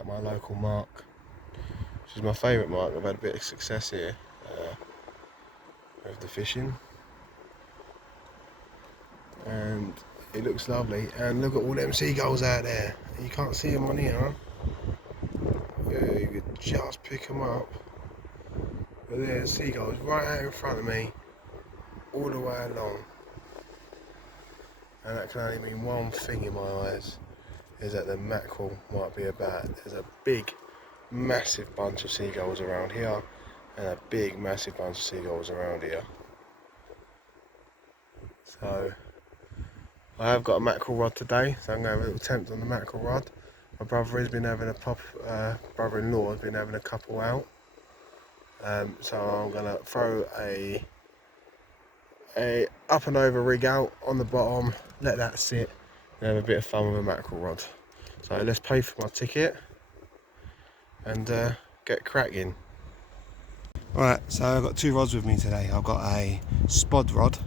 at my local mark, which is my favourite mark. I've had a bit of success here with the fishing, and it looks lovely. And look at all them seagulls out there. You can't see them on here. Yeah, you could just pick them up. But there's seagulls right out in front of me, all the way along. And that can only mean one thing in my eyes, is that the mackerel might be about. There's a big, massive bunch of seagulls around here, and a big, massive bunch of seagulls around here. So, I have got a mackerel rod today, so I'm going to have a little attempt on the mackerel rod. My brother has been having brother-in-law has been having a couple out. So I'm going to throw a up and over rig out on the bottom, let that sit, and have a bit of fun with a mackerel rod. So let's pay for my ticket and get cracking. Right, so I've got two rods with me today. I've got a spod rod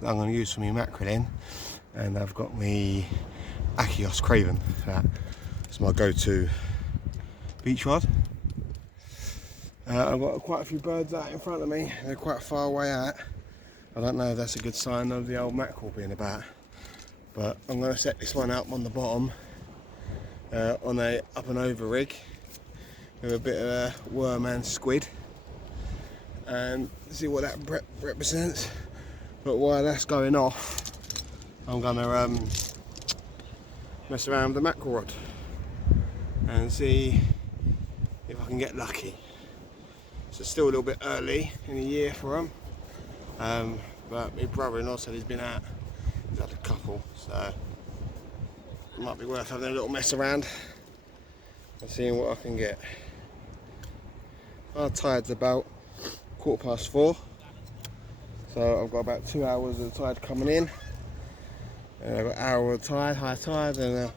that I'm going to use for my mackerel in, and I've got my Achios Craven. That's my go-to beach rod. I've got quite a few birds out in front of me. They're quite far away out. I don't know if that's a good sign of the old mackerel being about, but I'm going to set this one up on the bottom on a up and over rig with a bit of a worm and squid, and see what that represents. But while that's going off, I'm going to mess around with the mackerel rod and see if I can get lucky. So it's still a little bit early in the year for them. But my brother-in-law said he's had a couple, so it might be worth having a little mess around and seeing what I can get. Our tide's about 4:15, so I've got about 2 hours of the tide coming in, and I've got an hour of the tide, high tide, and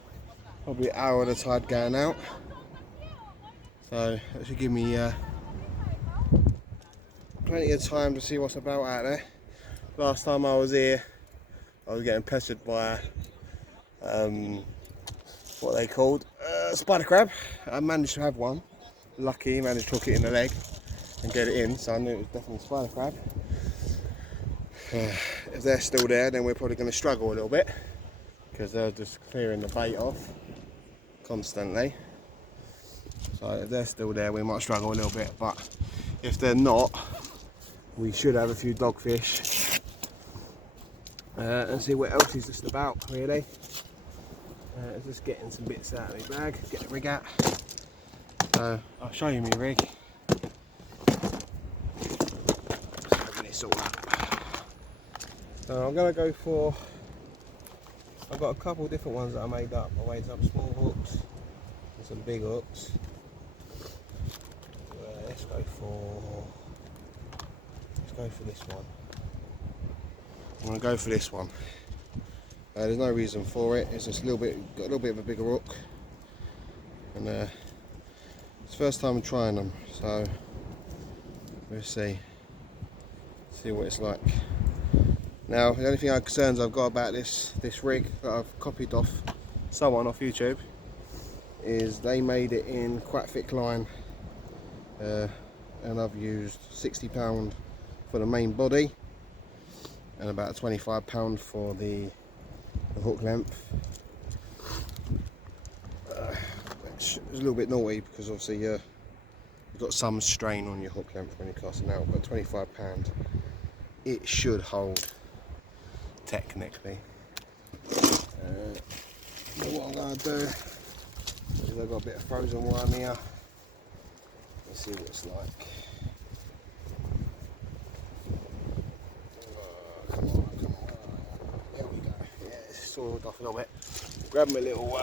probably an hour of the tide going out. So that should give me plenty of time to see what's about out there. Last time I was here, I was getting pestered by what are they called? Spider crab. I managed to have one. Lucky, managed to hook it in the leg and get it in, so I knew it was definitely spider crab. If they're still there, then we're probably going to struggle a little bit, because they're just clearing the bait off constantly. So if they're still there, we might struggle a little bit, but if they're not, we should have a few dogfish and see what else is just about, really. Just getting some bits out of my bag, get the rig out. So I'll show you my rig. Just open this all up. So I'm going to go for, I've got a couple of different ones that I made up. I made up small hooks and some big hooks. Let's go for this one. I'm going to go for this one. There's no reason for it. It's just got a little bit of a bigger hook, and it's the first time I'm trying them, so we'll see what it's like. Now, the only concerns I've got about this rig that I've copied off someone off YouTube is they made it in quite thick line, and I've used £60 for the main body and about £25 for the hook length. It's a little bit naughty because obviously you've got some strain on your hook length when you're casting out, but £25 it should hold technically. What I'm going to do is I've got a bit of frozen worm here. Let's see what it's like. Come on. There we go. Yeah, it's sawed off a little bit. Grab my little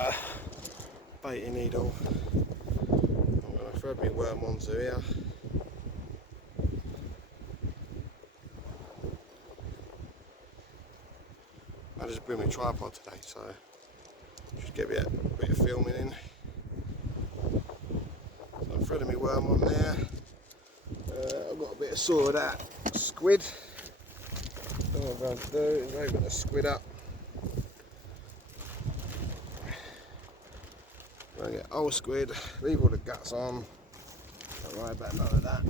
baiting needle. I'm going to thread my worm onto here. I just bring my tripod today, so just get a bit of filming in. So I'm threading my worm on there. I've got a bit of saw of that squid. What I'm going to do is open the squid up. I get old squid, leave all the guts on. Don't worry about none of that.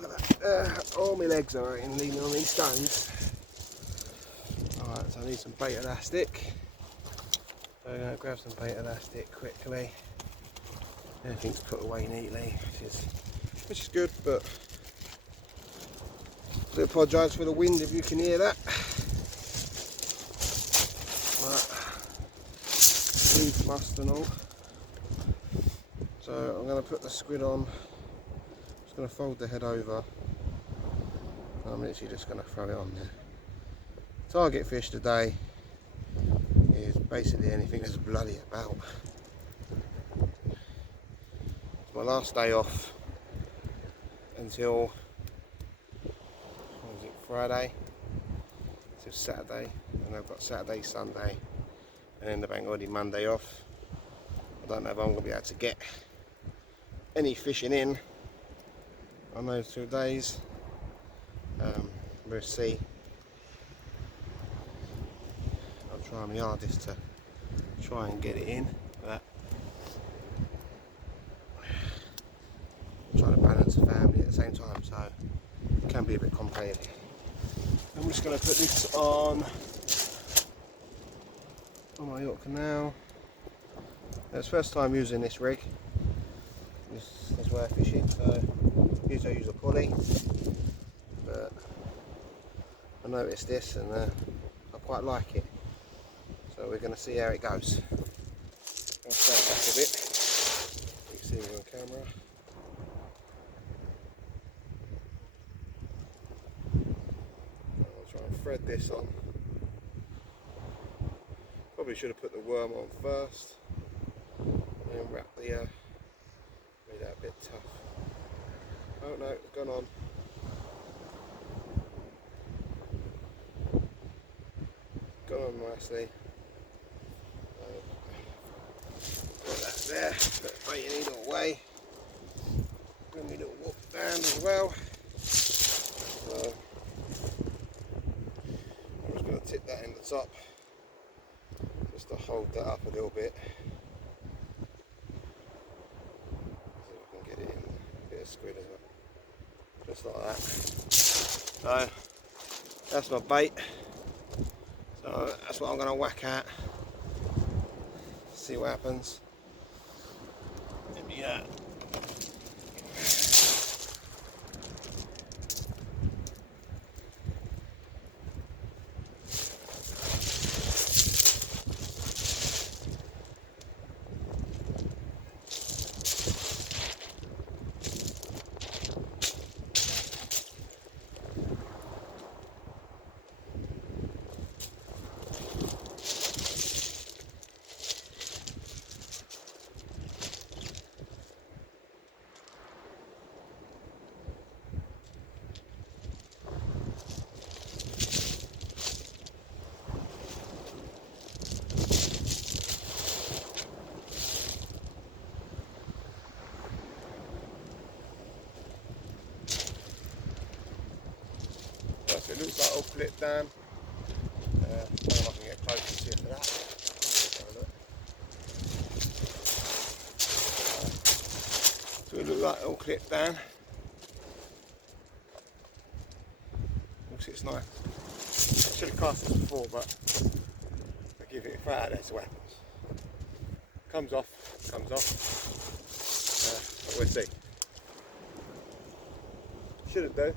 Look at that. All my legs are leaning on these stones. Alright, so I need some bait elastic. So I'm going to grab some bait elastic quickly. Everything's put away neatly, which is good, but I do apologise for the wind if you can hear that. Leaf must and all. So I'm going to put the squid on. I'm just going to fold the head over. I'm literally just going to throw it on there. Target fish today is basically anything that's bloody about. It's my last day off until, what was it, Friday? Till Saturday, and I've got Saturday, Sunday, and then the bank holiday Monday off. I don't know if I'm going to be able to get any fishing in on those 2 days. We'll see. I'll try my hardest to try and get it in, but I'm trying to balance the family at the same time, so it can be a bit complicated. I'm just going to put this on my York Canal. It's the first time using this rig, this way of fishing, so usually I use a pulley, but I noticed this and I quite like it, so we're going to see how it goes. I'll stand back a bit, you can see me on camera. I'll try and thread this on. Probably should have put the worm on first, and then wrap the, made that a bit tough. Oh no, it's gone on. Gone on nicely. Got that there, put the baiting needle away. Bring my little walk down as well. So I'm just going to tip that in the top, just to hold that up a little bit. See if I can get it in, a bit of squid as well. Just like that. So that's my bait. So that's what I'm going to whack at. See what happens. Maybe it looks like it'll flip down. I don't know if I can get close to see it for that. Have a look. So it looks like it'll clip down. Looks it's nice. I should have cast this before, but I give it a throw out there to what happens. Comes off. But we'll see. Shouldn't do.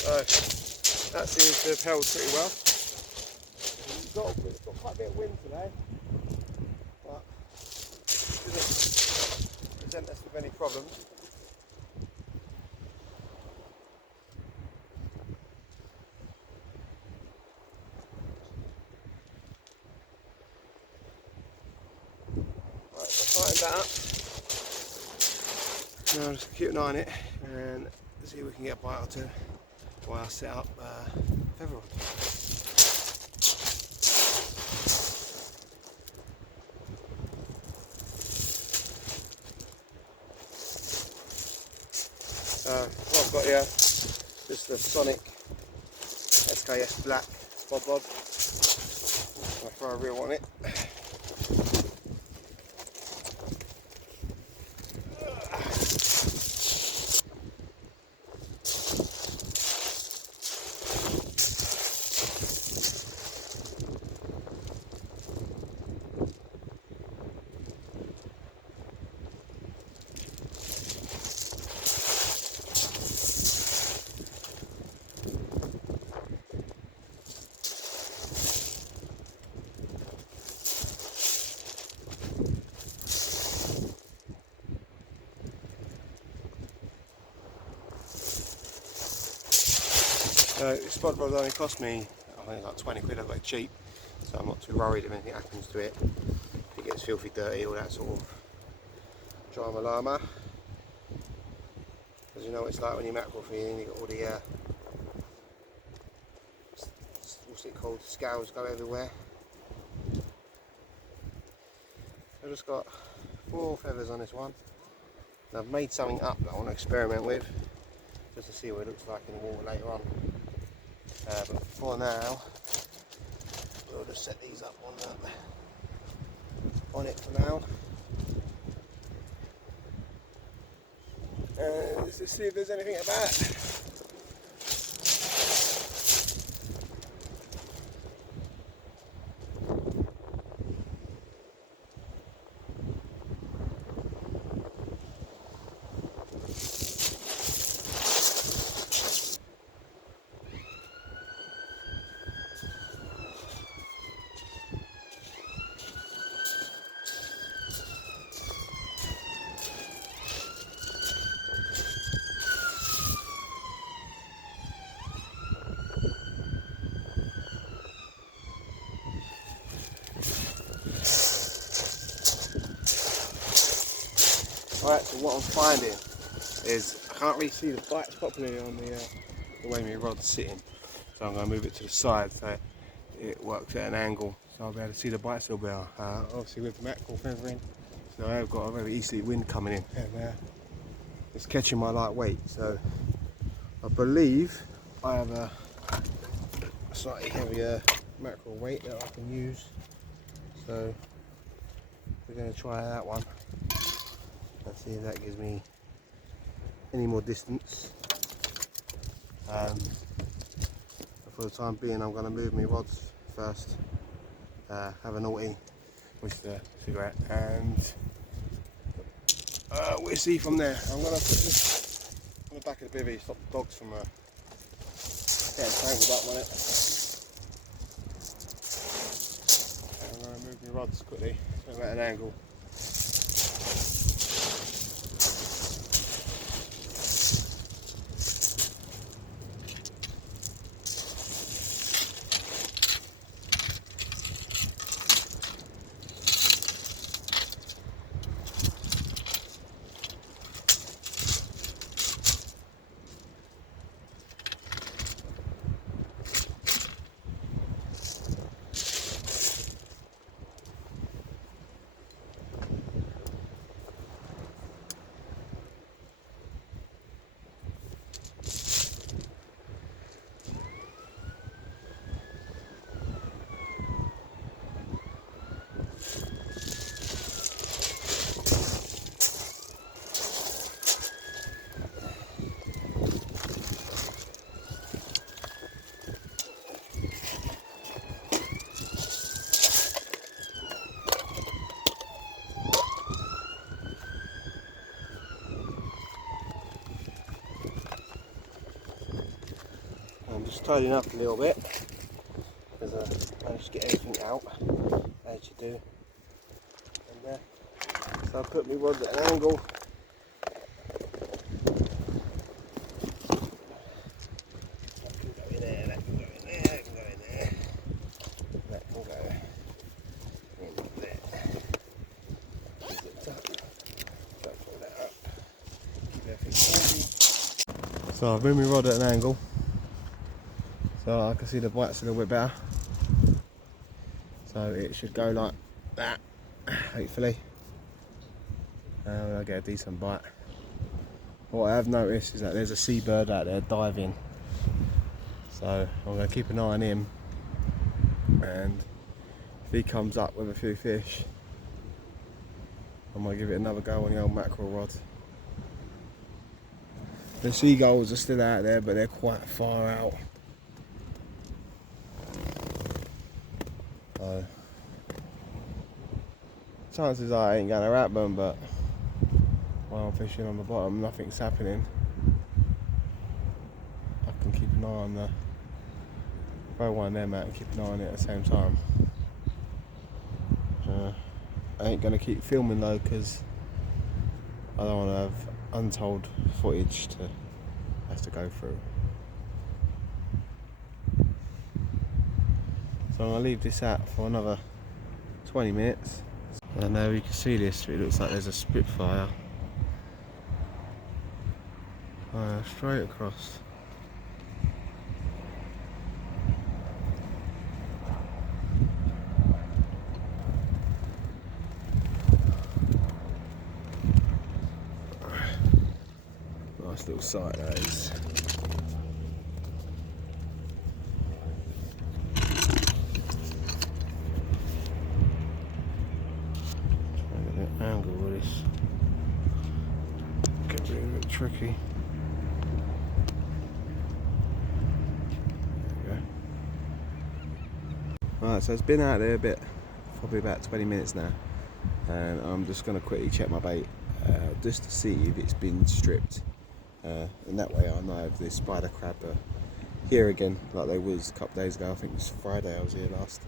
So that seems to have held pretty well. It's got quite a bit of wind today, but it doesn't present us with any problems. Right, so tighten that up. So I'll just keep an eye on it and see if we can get a bite or two while I set up feather rod. What I've got here is the Sonic SKS Black bob rod. I'll throw a reel on it. So this spot rod only cost me, I think like 20 quid. I got it cheap, so I'm not too worried if anything happens to it. If it gets filthy dirty, all that sort of drama llama. Because you know what it's like when you're mackerel feeding, you got all the what's it called, scales go everywhere. I've just got 4 feathers on this one. And I've made something up that I want to experiment with, just to see what it looks like in the water later on. But for now, we'll just set these up on it for now. Let's just see if there's anything about. Alright, so what I'm finding is I can't really see the bites properly on the way my rod's sitting. So I'm going to move it to the side so it works at an angle, so I'll be able to see the bites a little better. Obviously with the mackerel feathering, so I've got a very easterly wind coming in and it's catching my light weight. So I believe I have a slightly heavier mackerel weight that I can use. So we're going to try that one. Let's see if that gives me any more distance. For the time being, I'm going to move my rods first, have a naughty with the cigarette, and we'll see from there. I'm going to put this on the back of the bivvy, stop the dogs from getting tangled up on it. And I'm going to move my rods quickly, so I'm at an angle. I'm just tidying up a little bit because I managed to get everything out as you do. And so I put my rods at an angle. That can go in there, that can go in there, that can go in there, that can go in there. Zip up. So pull that up. So I've moved my rod at an angle so I can see the bites a little bit better. So it should go like that, hopefully. I'll get a decent bite. What I have noticed is that there's a seabird out there diving. So I'm going to keep an eye on him, and if he comes up with a few fish, I might give it another go on the old mackerel rod. The seagulls are still out there, but they're quite far out. So chances are I ain't going to wrap them, but while I'm fishing on the bottom, nothing's happening. I can keep an eye on the throw one of them out and keep an eye on it at the same time. I ain't going to keep filming though, because I don't want to have untold footage to have to go through. So I'm going to leave this out for another 20 minutes. And now you can see this, it looks like there's a spitfire straight across. Nice little sight that is. Trying to get an angle with this. Could be a bit tricky. There we go. Right, so it's been out there a bit, probably about 20 minutes now, and I'm just going to quickly check my bait just to see if it's been stripped. And that way I know if the spider crab are here again, like they was a couple of days ago. I think it was Friday I was here last.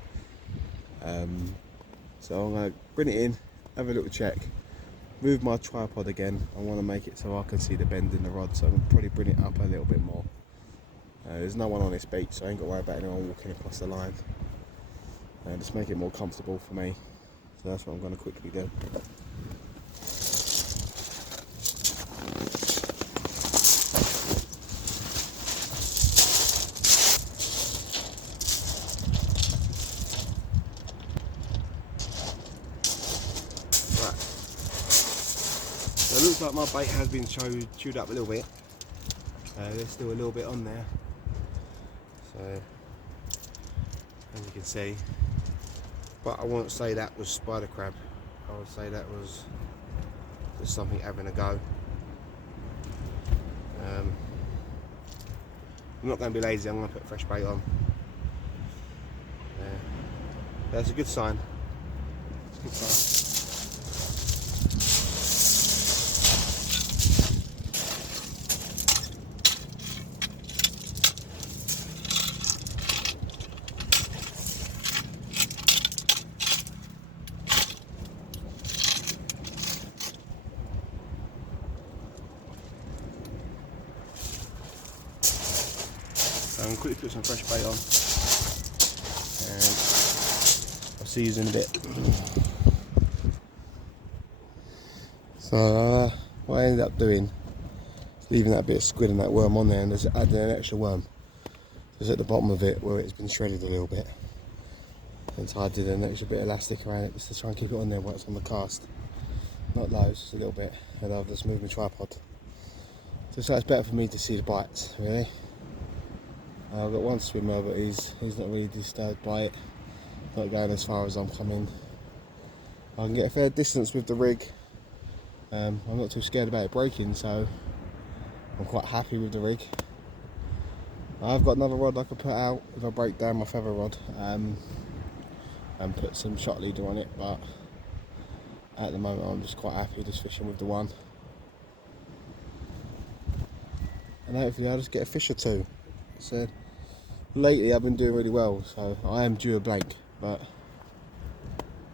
So I'm going to bring it in, have a little check, move my tripod again. I want to make it so I can see the bend in the rod, so I'm going to probably bring it up a little bit more. There's no one on this beach, so I ain't got to worry about anyone walking across the line. Just make it more comfortable for me. So that's what I'm going to quickly do. So it looks like my bait has been chewed up a little bit. There's still a little bit on there. So, as you can see, but I won't say that was spider crab. I would say that was just something having a go. I'm not going to be lazy, I'm going to put fresh bait on. That's a good sign. It's a good sign. So I'm going to quickly put some fresh bait on, and I'll see you in a bit. So what I ended up doing is leaving that bit of squid and that worm on there, and just adding an extra worm just at the bottom of it where it's been shredded a little bit. And so I did an extra bit of elastic around it just to try and keep it on there while it's on the cast. Not loads, just a little bit, and I've just moved my tripod. Just so it's better for me to see the bites, really. I've got one swimmer, but he's not really disturbed by it. Not going as far as I'm coming. I can get a fair distance with the rig. I'm not too scared about it breaking, so I'm quite happy with the rig. I've got another rod I could put out if I break down my feather rod and put some shot leader on it, but at the moment I'm just quite happy just fishing with the one. And hopefully I'll just get a fish or two. So lately I've been doing really well, so I am due a blank, but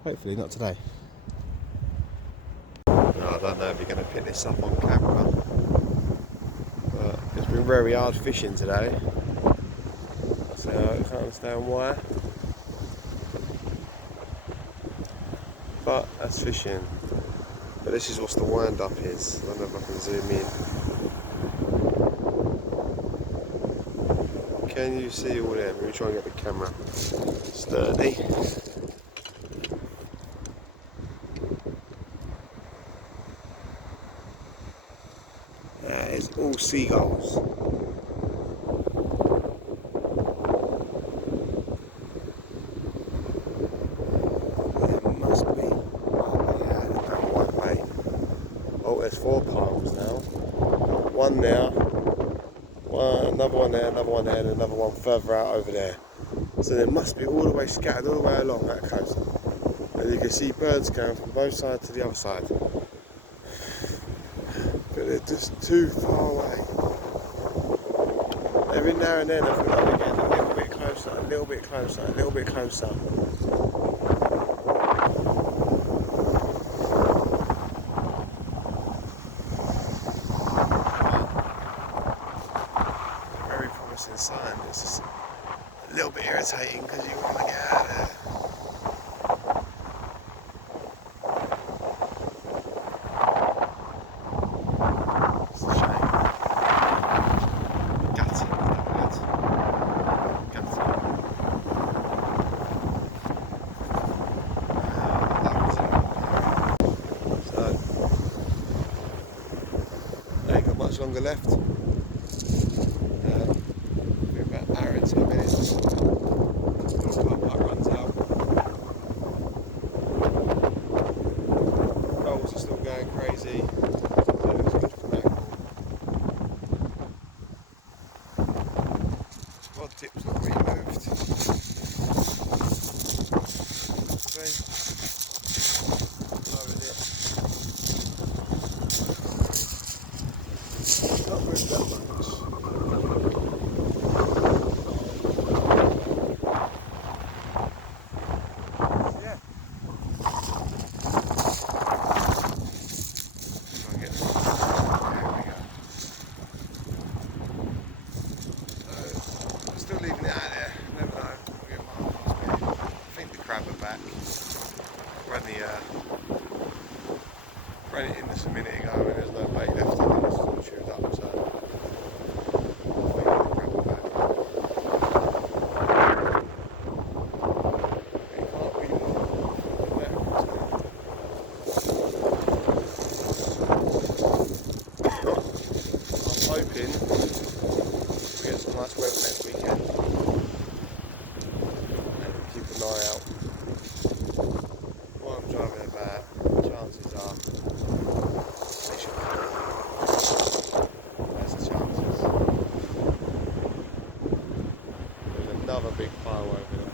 hopefully not today. I don't know if you're going to pick this up on camera, but it's been very hard fishing today, so I can't understand why, but that's fishing. But this is what the wind up is. I don't know if I can zoom in. Can you see all them? Let me try and get the camera sturdy. That is all seagulls. There must be. Oh yeah, another one, mate. Oh, there's 4 piles now. One there, another one there, another one there, and another one further out over there. So there must be all the way scattered all the way along that coast. And you can see birds going from both sides to the other side. But they're just too far away. Every now and then I feel like they're getting a little bit closer, a little bit closer, a little bit closer. Very promising sign. It's just a little bit irritating because you want to get out of there. Much longer left. About an hour and 10 minutes. The car park runs out. Gulls are still going crazy. So it's good for mackerel. Rod tip's not removed. Lowered it. Not moved that much. Yeah. Try and get this. There we go. I'm still leaving it out there. Never know. I'll get my I think the crab are back. Ran it in this a minute ago and there's no bait left in it. It's all chewed up, so I think the crab are back. It can't be more than I'm hoping we get some nice weather next weekend and keep an eye out. While I'm driving about, chances are they should come. That's the chances. There's another big pile over there.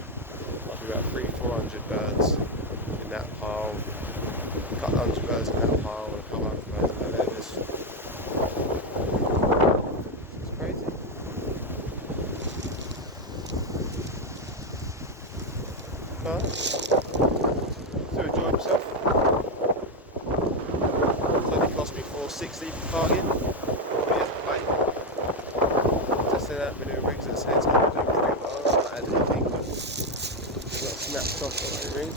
Might be about 300-400 birds in that pile. A couple hundred birds in that pile and a couple hundred birds over there. It's crazy. But to enjoy himself. It's only cost me $4.60 for parking. But he has to pay. Testing out my new rigs that said it's going to do pretty well. I haven't had anything, but it's got snapped off on my ring.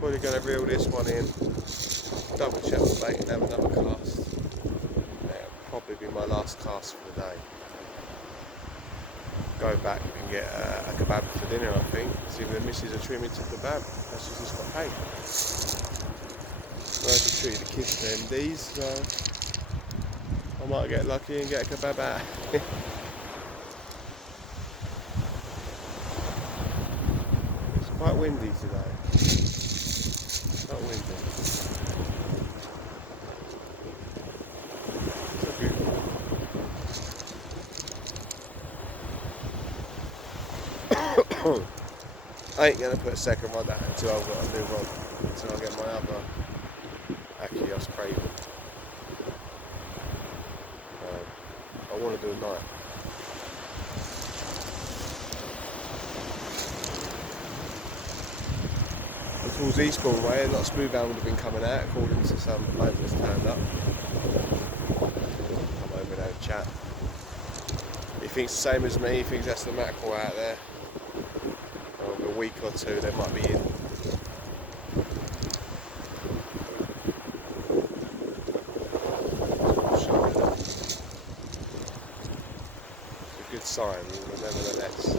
Probably going to reel this one in, double check the bait and have another cast. That'll probably be my last cast for the day. Go back and get a kebab for dinner, I think. See if the missus are treating me to kebab. That's just got paid. I actually treated the kids to MDs, so I might get lucky and get a kebab out. It's quite windy today. Quite windy. So beautiful. I ain't going to put a second rod out until I've got a new rod, until I get my other Akios Craven. I want to do a night. And towards Eastbourne way, a lot of smoothhound would have been coming out according to some bloke that's turned up. Come over and have a chat. He thinks the same as me, he thinks that's the mackerel out there. Over a week or two they might be in. sign, but nevertheless,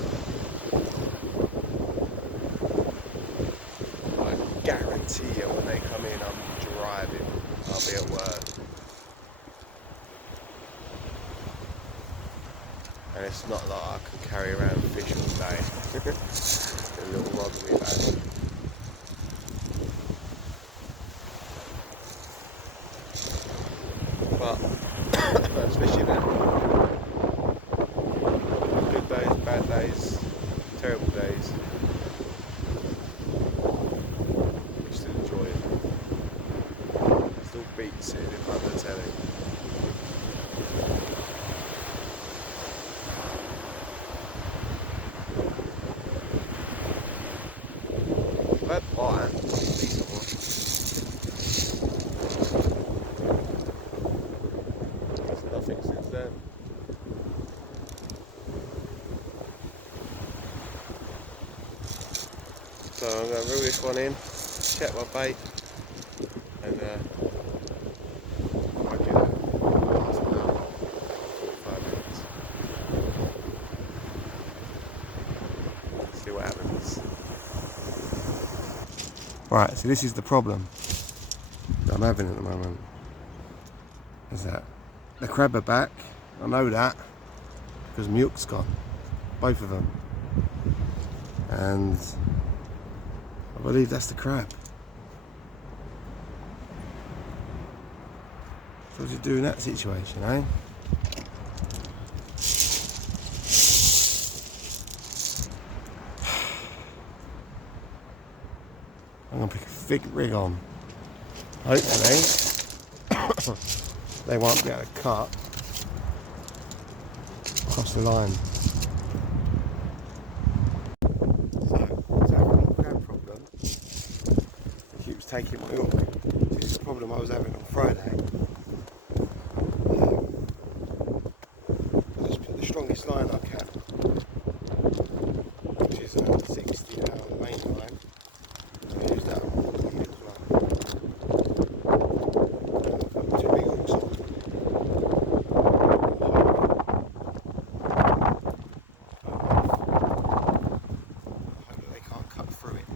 I guarantee you when they come in, I'm driving. I'll be at work. And it's not like I can carry around fish all day. A little rod we had. But that's fishing now. Good days, bad days, terrible days. We still enjoy it. Still beats sitting in front of the telly. Bad bite, decent one. There's nothing since then. So I'm going to reel this one in, check my bait, and I might do that last an hour, 45 minutes. See what happens. Right, so this is the problem that I'm having at the moment. Is that the crab are back? I know that because milk's gone, both of them, and I believe that's the crab. So what do you do in that situation, eh? I'm gonna pick a big rig on. Hopefully, they won't be able to cut across the line. So, it's a crab problem. It keeps taking my hook. This is the problem I was having on Friday. I just put the strongest line I can, which is a 60 main line. I use that on the as well. I've got two big hooks on. Hopefully they can't cut through it.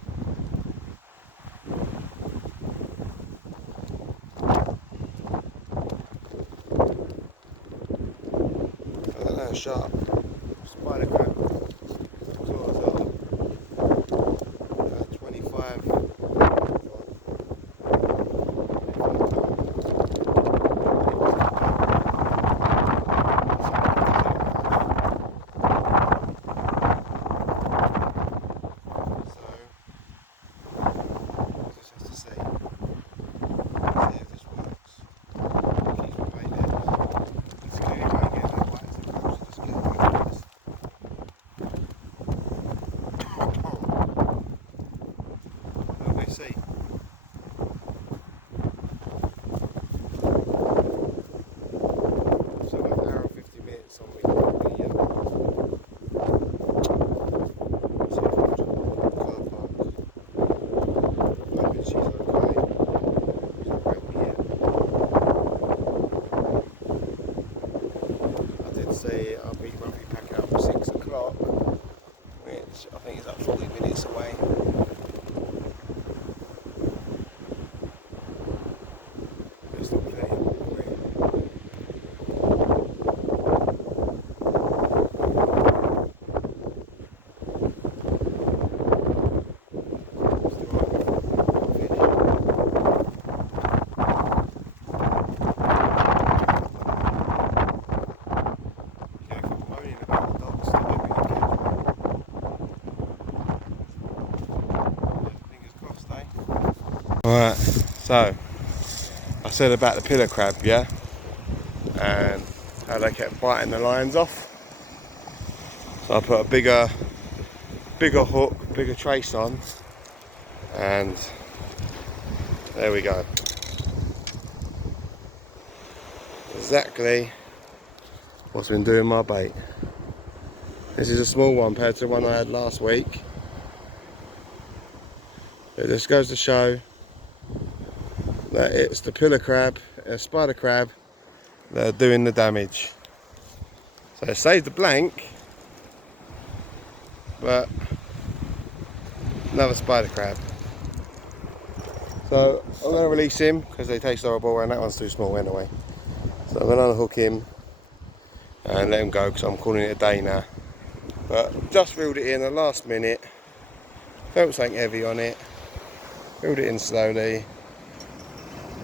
I don't know how sharp spider crab claws are. 25. I'll be roughly packing up at 6 o'clock, which I think is like 40 minutes away. It's not playing. Alright, so I said about the pillar crab, yeah, and how they kept biting the lines off. So I put a bigger hook, bigger trace on, and there we go. Exactly what's been doing my bait. This is a small one compared to the one I had last week. It just goes to show that it's the pillar crab and spider crab that are doing the damage. So it saved the blank, but another spider crab. So I'm going to release him because they taste horrible, and that one's too small anyway. So I'm going to unhook him and let him go because I'm calling it a day now. But just reeled it in at the last minute, felt something heavy on it, reeled it in slowly,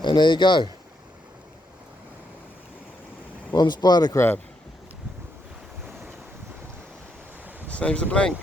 and there you go. One spider crab. Saves a blank.